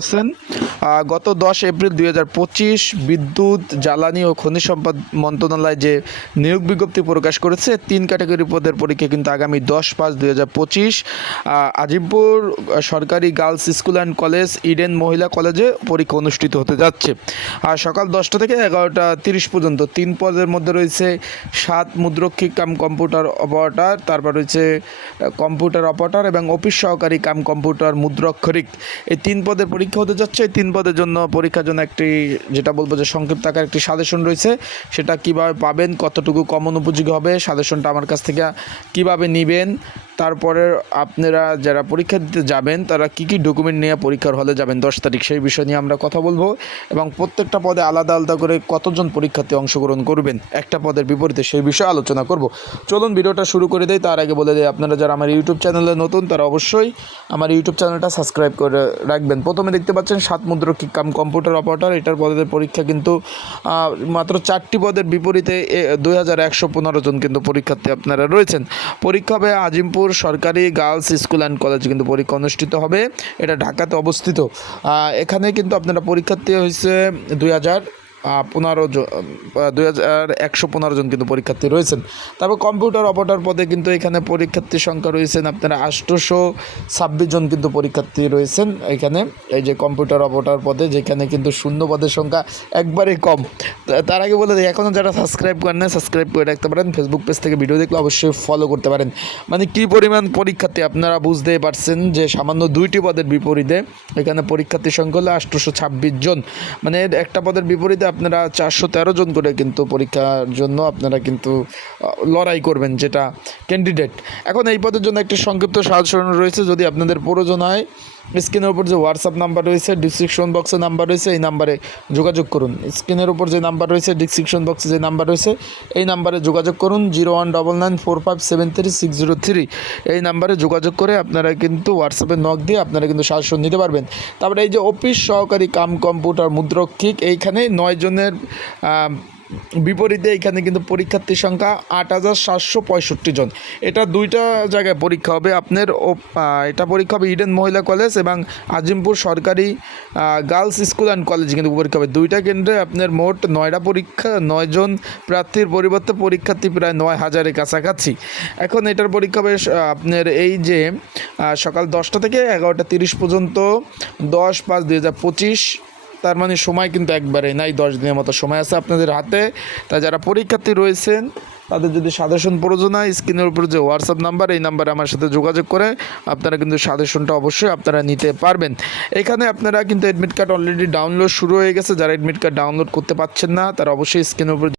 আছেন। গত দশ এপ্রিল দুই হাজার পঁচিশ বিদ্যুৎ, জ্বালানি ও খনিজ সম্পদ মন্ত্রণালয় যে নিয়োগ বিজ্ঞপ্তি প্রকাশ করেছে, তিন ক্যাটাগরি পদের পরীক্ষা কিন্তু আগামী দশ পাঁচ দুই হাজার পঁচিশ। আজিমপুর সরকারি girls school and college, Eden মহিলা কলেজে পরীক্ষা অনুষ্ঠিত হতে যাচ্ছে। আর সকাল দশটা থেকে এগারোটা তিরিশ পর্যন্ত তিন পদের মধ্যে রয়েছে সাত মুদ্রক্ষিক কাম কম্পিউটার অপারেটার, তারপর রয়েছে কম্পিউটার অপারেটার এবং অফিস সহকারী কাম কম্পিউটার মুদ্রাক্ষরিক। এই তিন পদের পরীক্ষা হতে যাচ্ছে। এই তিন পদের জন্য পরীক্ষার জন্য একটি, যেটা বলব যে সংক্ষিপ্ত আকার একটি সাজেশন রয়েছে। সেটা কীভাবে পাবেন, কতটুকু কমন উপযোগী হবে, সাজেশনটা আমার কাছ থেকে কীভাবে নেবেন তারপরে আপনারা যারা পরীক্ষা দিতে যাবেন, তারা কি কি ডকুমেন্ট নিয়ে পরীক্ষার হলে যাবেন? দশ তারিখ, সেই বিষয় নিয়ে আমরা কথা বলব এবং প্রত্যেকটা পদে আলাদা আলাদা করে কতজন পরীক্ষার্থী অংশগ্রহণ করবেন, একটা পদের বিপরীতে সেই বিষয়ে আলোচনা করব। চলুন ভিডিওটা শুরু করে দেয় তার আগে বলে দেয় আপনারা যারা আমার ইউটিউব চ্যানেলে নতুন, তারা অবশ্যই আমার ইউটিউব চ্যানেলটা সাবস্ক্রাইব করে রাখবেন। প্রথমে দেখতে পাচ্ছেন সাত মুদ্রকিক কাম কম্পিউটার অপারেটর এটার পদের পরীক্ষা কিন্তু মাত্র চারটি পদের বিপরীতে দুই হাজার একশো পনেরো জন কিন্তু পরীক্ষার্থী আপনারা রয়েছেন। পরীক্ষা হবে আজিমপুর সরকারি গার্লস স্কুল অ্যান্ড কলেজ কিন্তু পরীক্ষা অনুষ্ঠিত হবে। এটা ঢাকাতে অবস্থিত। এখানে কিন্তু আপনারা পরীক্ষার্থী হয়েছে দুই হাজার পনেরো জন দুই হাজার একশো পনেরো জন কিন্তু পরীক্ষার্থী রয়েছেন। তারপর কম্পিউটার অপারেটর পদে কিন্তু এখানে পরীক্ষার্থীর সংখ্যা রয়েছেন আপনারা আষ্টশো ছাব্বিশ জন কিন্তু পরীক্ষার্থী রয়েছেন এখানে। এই যে কম্পিউটার অপারেটর পদে, যেখানে কিন্তু শূন্য পদের সংখ্যা একবারেই কম। তার আগে বলে দিই এখনও যারা সাবস্ক্রাইব করেন না সাবস্ক্রাইব করে রাখতে পারেন। ফেসবুক পেজ থেকে ভিডিও দেখলে অবশ্যই ফলো করতে পারেন। মানে কী পরিমাণ পরীক্ষার্থী আপনারা বুঝতেই পারছেন যে সামান্য দুইটি পদের বিপরীতে এখানে পরীক্ষার্থীর সংখ্যা হলো আষ্টশো ছাব্বিশ জন। মানে একটা পদের বিপরীতে আপনারা চারশো তেরো জন করে কিন্তু পরীক্ষার জন্য আপনারা কিন্তু লড়াই করবেন যেটা ক্যান্ডিডেট এখন এই পদের জন্য একটি সংক্ষিপ্ত সাহায্য রয়েছে। যদি আপনাদের প্রয়োজন হয় স্ক্রিনের উপর যে হোয়াটসঅ্যাপ নাম্বার রয়েছে ডিসক্রিপশন বক্সে নাম্বার রয়েছে, এই নাম্বারে যোগাযোগ করুন। স্ক্রিনের উপর যে নাম্বার রয়েছে ডিসক্রিপশন বক্সে যে নাম্বার রয়েছে, এই নাম্বারে যোগাযোগ করুন zero one double nine four five seven three six zero three এই নাম্বারে যোগাযোগ করে আপনারা কিন্তু হোয়াটসঅ্যাপে নক দিয়ে আপনারা কিন্তু সাজেশন নিতে পারবেন। তারপরে এই যে অফিস সহকারী কাম কম্পিউটার মুদ্রক্ষিক এইখানে নয় জনের বিপরীতে এখানে কিন্তু পরীক্ষার্থীর সংখ্যা আট হাজার সাতশো পঁয়ষট্টি জন। এটা দুইটা জায়গায় পরীক্ষা হবে। আপনার এটা পরীক্ষা হবে ইডেন মহিলা কলেজ এবং আজিমপুর সরকারি গার্লস স্কুল অ্যান্ড কলেজ কিন্তু পরীক্ষা হবে। দুইটা কেন্দ্রে আপনার মোট নয়টা পরীক্ষা নয়জন প্রার্থীর পরিবর্তে পরীক্ষার্থী প্রায় নয় হাজারের কাছাকাছি। এখন এটার পরীক্ষা হবে আপনার এই যে সকাল দশটা থেকে এগারোটা তিরিশ পর্যন্ত, দশ পাঁচ দুই হাজার পঁচিশ তার মানে সময় কিন্তু একবারে নাই, দশ দিনের মতো সময় আছে আপনাদের হাতে। তা যারা পরীক্ষার্থী রয়েছেন, তাদের যদি সাজেশন প্রয়োজন হয়, স্ক্রিনের উপর যে হোয়াটসঅ্যাপ নাম্বার এই নাম্বারে আমার সাথে যোগাযোগ করে আপনারা কিন্তু সাজেশনটা অবশ্যই আপনারা নিতে পারবেন। এখানে আপনারা কিন্তু অ্যাডমিট কার্ড অলরেডি ডাউনলোড শুরু হয়ে গেছে। যারা অ্যাডমিট কার্ড ডাউনলোড করতে পারছেন না, তারা অবশ্যই স্ক্রিনের উপর